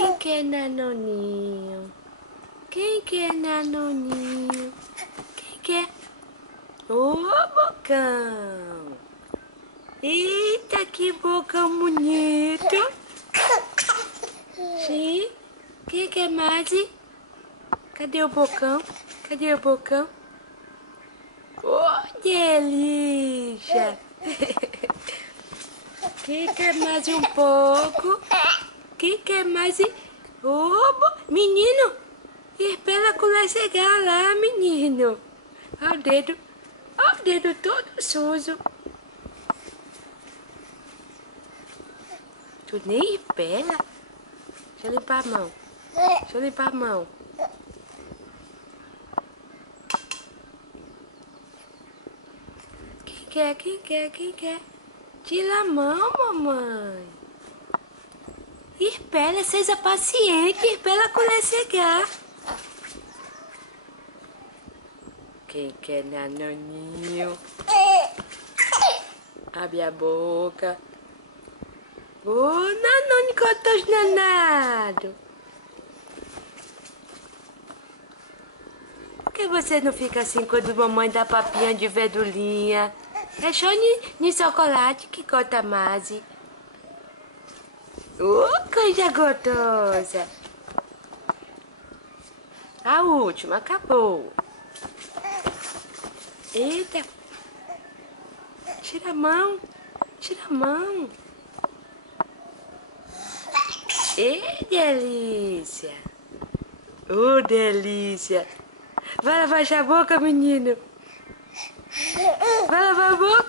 Quem que é Nanoninho? Quem que é Nanoninho? Quem que é? Ô, bocão! Eita, que bocão bonito! Sim? Quem que é Mazi? Cadê o bocão? Cadê o bocão? Oh, delícia! Quem quer mais um pouco? Quem quer mais? Menino! Espera com chegar lá, menino! Olha o dedo todo sujo. Tu nem espera? Deixa eu limpar a mão. Deixa eu limpar a mão. Quem quer? Quem quer? Quem quer? Tira a mão, mamãe. Espera, seja paciente. Espera quando chegar. Quem quer Nanoninho? Abre a boca. Ô, Nanônio, gostoso danado. Por que você não fica assim quando mamãe dá papinha de verdurinha? É só de chocolate que gosta mais. Coisa gostosa. A última, acabou. Eita. Tira a mão. Tira a mão. Delícia. Delícia. Vai lavar a boca, menino. Vai lavar a boca.